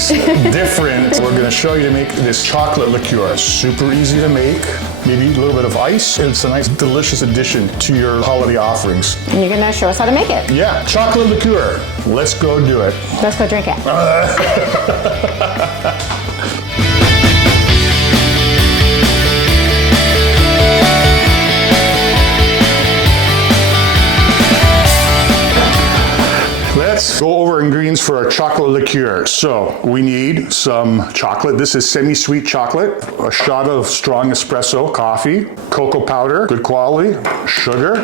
something's different. We're gonna show you to make this chocolate liqueur. Super easy to make. Maybe a little bit of ice. It's a nice, delicious addition to your holiday offerings. And you're gonna show us how to make it. Yeah, chocolate liqueur. Let's go do it. Let's go drink it. Let's go over ingredients for our chocolate liqueur. So we need some chocolate. This is semi-sweet chocolate, a shot of strong espresso coffee, cocoa powder, good quality, sugar,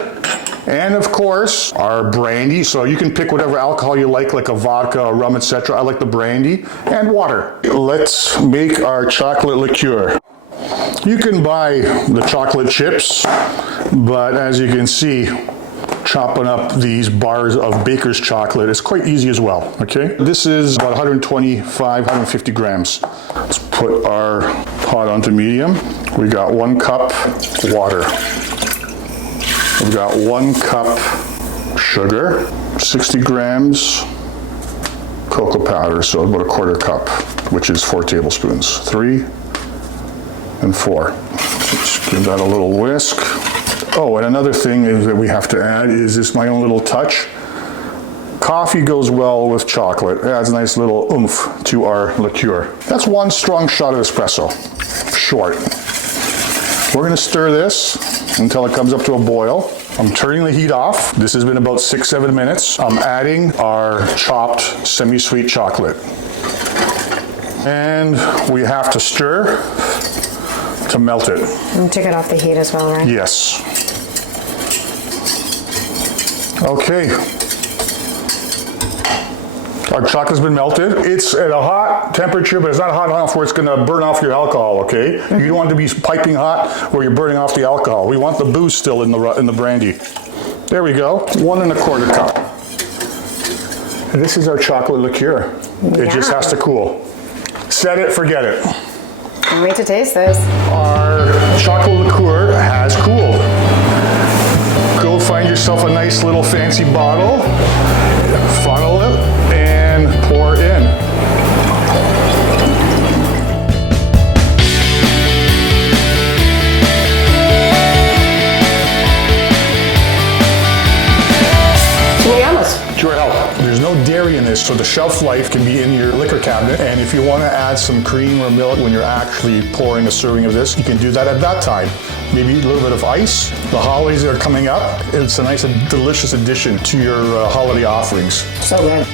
and of course our brandy. So you can pick whatever alcohol you like a vodka, a rum, etc. I like the brandy, and water. Let's make our chocolate liqueur. You can buy the chocolate chips, but as you can see, chopping up these bars of baker's chocolate is quite easy as well, okay? This is about 125, 150 grams. Let's put our pot onto medium. We got 1 cup water. We've got 1 cup sugar, 60 grams cocoa powder, so about a 1/4 cup, which is 4 tablespoons. 3 and 4. Just give that a little whisk. Oh, and another thing is that we have to add is this, my own little touch. Coffee goes well with chocolate. It adds a nice little oomph to our liqueur. That's 1 strong shot of espresso, short. We're gonna stir this until it comes up to a boil. I'm turning the heat off. This has been about 6-7 minutes. I'm adding our chopped semi-sweet chocolate. And we have to stir to melt it. And to get off the heat as well, right? Yes. Okay. Our chocolate's been melted. It's at a hot temperature, but it's not hot enough where it's gonna burn off your alcohol, okay? You don't want it to be piping hot where you're burning off the alcohol. We want the booze still in the brandy. There we go, 1 1/4 cup. And this is our chocolate liqueur. It just has to cool. Set it, forget it. Can't wait to taste this. Our chocolate liqueur has cooled. Go find yourself a nice little fancy bottle, funnel it, and pour in. To your help. There's no dairy in this, so the shelf life can be in your liquor cabinet. And if you want to add some cream or milk when you're actually pouring a serving of this, you can do that at that time. Maybe a little bit of ice. The holidays are coming up. It's a nice and delicious addition to your holiday offerings. So good.